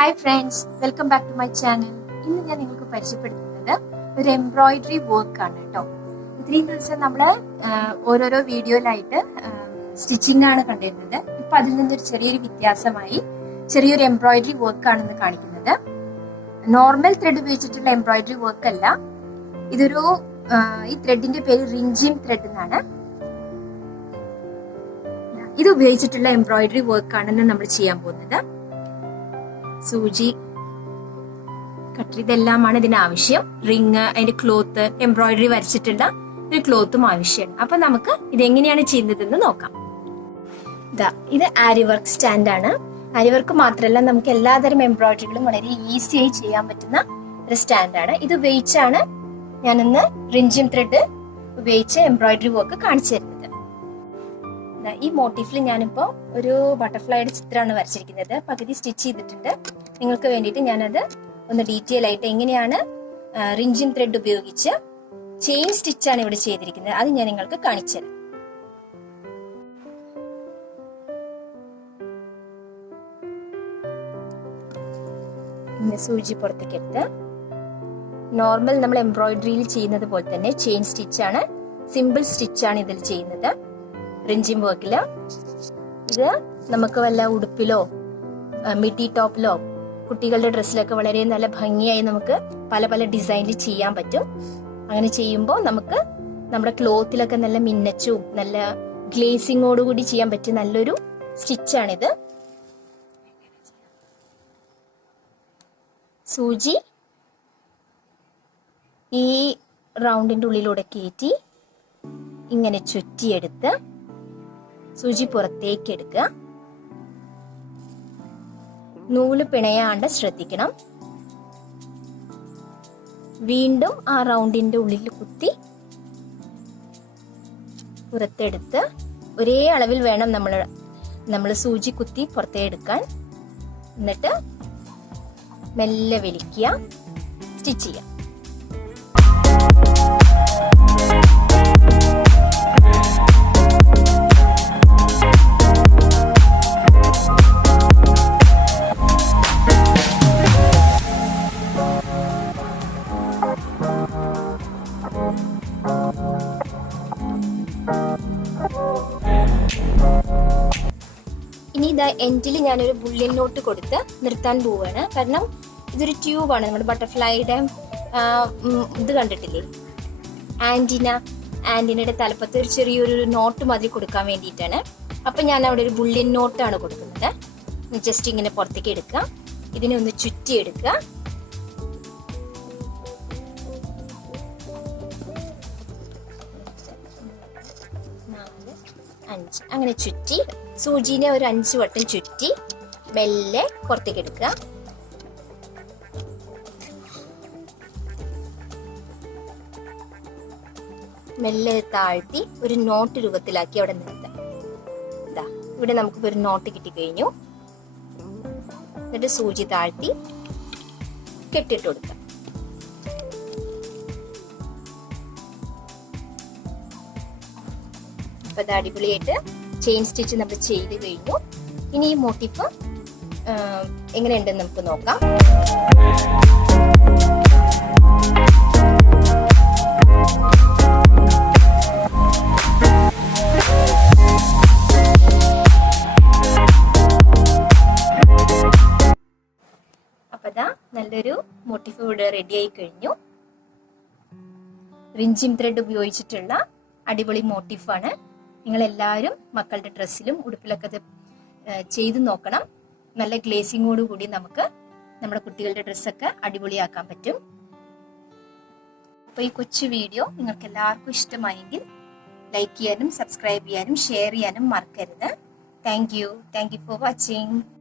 Hi friends, welcome back to my channel. ഇന്ന് ഞാൻ നിങ്ങൾക്ക് പരിചയപ്പെടുത്തുന്നത് ഒരു എംബ്രോയിഡറി വർക്ക് ആണ് കേട്ടോ. ഇത്രയും ദിവസം നമ്മൾ ഓരോരോ വീഡിയോയിലായിട്ട് സ്റ്റിച്ചിങ് ആണ് കണ്ടിരുന്നത്. ഇപ്പൊ അതിൽ നിന്നൊരു ചെറിയൊരു വ്യത്യാസമായി ചെറിയൊരു എംബ്രോയിഡറി വർക്ക് ആണെന്ന് കാണിക്കുന്നത്. നോർമൽ ത്രെഡ് ഉപയോഗിച്ചിട്ടുള്ള എംബ്രോയിഡറി വർക്ക് അല്ല. ഇതൊരു ഈ ത്രെഡിന്റെ പേര് റിഞ്ചിം ത്രെഡ് എന്നാണ്. ഇത് ഉപയോഗിച്ചിട്ടുള്ള എംബ്രോയിഡറി വർക്ക് ആണെന്ന് നമ്മൾ ചെയ്യാൻ പോകുന്നത്. സൂചി, കട്ടർ, ഇതെല്ലാമാണ് ഇതിന് ആവശ്യം. റിങ്, അതിന്റെ ക്ലോത്ത്, എംബ്രോയിഡറി വരച്ചിട്ടുള്ള ഒരു ക്ലോത്തും ആവശ്യമാണ്. അപ്പൊ നമുക്ക് ഇതെങ്ങനെയാണ് ചെയ്യുന്നതെന്ന് നോക്കാം. ഇത് ആരി വർക്ക് സ്റ്റാൻഡ് ആണ്. ആരി വർക്ക് മാത്രമല്ല, നമുക്ക് എല്ലാതരം എംബ്രോയിഡറികളും വളരെ ഈസിയായി ചെയ്യാൻ പറ്റുന്ന ഒരു സ്റ്റാൻഡാണ്. ഇത് ഉപയോഗിച്ചാണ് ഞാനിന്ന് റിഞ്ചിം ത്രെഡ് ഉപയോഗിച്ച് എംബ്രോയിഡറി വർക്ക് കാണിച്ചു തരുന്നത്. ഈ മോട്ടീഫിൽ ഞാനിപ്പോ ഒരു ബട്ടർഫ്ലൈയുടെ ചിത്രമാണ് വരച്ചിരിക്കുന്നത്. പകുതി സ്റ്റിച്ച് ചെയ്തിട്ടുണ്ട്. നിങ്ങൾക്ക് വേണ്ടിയിട്ട് ഞാനത് ഒന്ന് ഡീറ്റെയിൽ ആയിട്ട് എങ്ങനെയാണ് റിഞ്ചിം ത്രെഡ് ഉപയോഗിച്ച് ചെയിൻ സ്റ്റിച്ചാണ് ഇവിടെ ചെയ്തിരിക്കുന്നത്, അത് ഞാൻ നിങ്ങൾക്ക് കാണിച്ചു തരാം. സൂചി പുറത്തേക്ക് എടുത്ത് നോർമൽ നമ്മൾ എംബ്രോയിഡറിയിൽ ചെയ്യുന്നത് പോലെ തന്നെ ചെയിൻ സ്റ്റിച്ചാണ്, സിമ്പിൾ സ്റ്റിച്ചാണ് ഇതിൽ ചെയ്യുന്നത്. റിഞ്ചിം വർക്കില് ഇത് നമുക്ക് വല്ല ഉടുപ്പിലോ മിഡി ടോപ്പിലോ കുട്ടികളുടെ ഡ്രസ്സിലൊക്കെ വളരെ നല്ല ഭംഗിയായി നമുക്ക് പല പല ഡിസൈനിൽ ചെയ്യാൻ പറ്റും. അങ്ങനെ ചെയ്യുമ്പോൾ നമുക്ക് നമ്മുടെ ക്ലോത്തിലൊക്കെ നല്ല മിന്നച്ചും നല്ല ഗ്ലേസിങ്ങോടുകൂടി ചെയ്യാൻ പറ്റിയ നല്ലൊരു സ്റ്റിച്ചാണിത്. സൂചി ഈ റൗണ്ടിന്റെ ഉള്ളിലൂടെ കയറ്റി ഇങ്ങനെ ചുറ്റിയെടുത്ത് സൂചി പുറത്തേക്ക് എടുക്കുക. നൂല് പിണയാണ്ട് ശ്രദ്ധിക്കണം. വീണ്ടും ആ റൗണ്ടിന്റെ ഉള്ളിൽ കുത്തി പുറത്തെടുത്ത് ഒരേ അളവിൽ വേണം നമ്മൾ സൂചി കുത്തി പുറത്തേ എടുക്കാൻ. എന്നിട്ട് മെല്ലെ വലിക്കുക, സ്റ്റിച്ച് ചെയ്യുക. ഇനി ഇതാ എൻഡിൽ ഞാനൊരു ബുള്ളിയൻ നോട്ട് കൊടുത്ത് നിർത്താൻ പോവുകയാണ്. കാരണം ഇതൊരു ട്യൂബാണ്. നമ്മുടെ ബട്ടർഫ്ലൈയുടെ ഇത് കണ്ടിട്ടില്ലേ, ആന്റിനയുടെ തലപ്പത്ത് ഒരു ചെറിയൊരു നോട്ട് മാതിരി കൊടുക്കാൻ വേണ്ടിയിട്ടാണ്. അപ്പൊ ഞാൻ അവിടെ ഒരു ബുള്ളിയൻ നോട്ടാണ് കൊടുക്കുന്നത്. ജസ്റ്റ് ഇങ്ങനെ പുറത്തേക്ക് എടുക്കുക, ഇതിനെ ഒന്ന് ചുറ്റി എടുക്കുക. അങ്ങനെ ചുറ്റി സൂചിനെ ഒരു 5 വട്ടം ചുറ്റി മെല്ലെ പുറത്തേക്ക് എടുക്കുക. മെല്ലെ താഴ്ത്തി ഒരു നോട്ട് രൂപത്തിലാക്കി അവിടെ നിർത്താം. ഇവിടെ നമുക്ക് ഒരു നോട്ട് കിട്ടിക്കഴിഞ്ഞു. എന്നിട്ട് സൂചി താഴ്ത്തി കെട്ടിട്ട് കൊടുക്കാം. അപ്പൊ അത് അടിപൊളിയായിട്ട് ചെയിൻ സ്റ്റിച്ച് നമ്മൾ ചെയ്ത് കഴിഞ്ഞു. ഇനി ഈ മോട്ടീഫ് എങ്ങനെയുണ്ടെന്ന് നമുക്ക് നോക്കാം. അപ്പൊ നല്ലൊരു മോട്ടീഫ് ഇവിടെ റെഡി ആയി കഴിഞ്ഞു. റിഞ്ചിം ത്രെഡ് ഉപയോഗിച്ചിട്ടുള്ള അടിപൊളി മോട്ടീഫാണ്. നിങ്ങൾ എല്ലാവരും മക്കളുടെ ഡ്രസ്സിലും ഉടുപ്പിലൊക്കെ അത് ചെയ്തു നോക്കണം. നല്ല ഗ്ലേസിങ്ങോട് കൂടി നമുക്ക് നമ്മുടെ കുട്ടികളുടെ ഡ്രസ്സൊക്കെ അടിപൊളിയാക്കാൻ പറ്റും. അപ്പൊ ഈ കൊച്ചു വീഡിയോ നിങ്ങൾക്ക് എല്ലാവർക്കും ഇഷ്ടമായെങ്കിൽ ലൈക്ക് ചെയ്യാനും സബ്സ്ക്രൈബ് ചെയ്യാനും ഷെയർ ചെയ്യാനും മറക്കരുത്. Thank you for watching.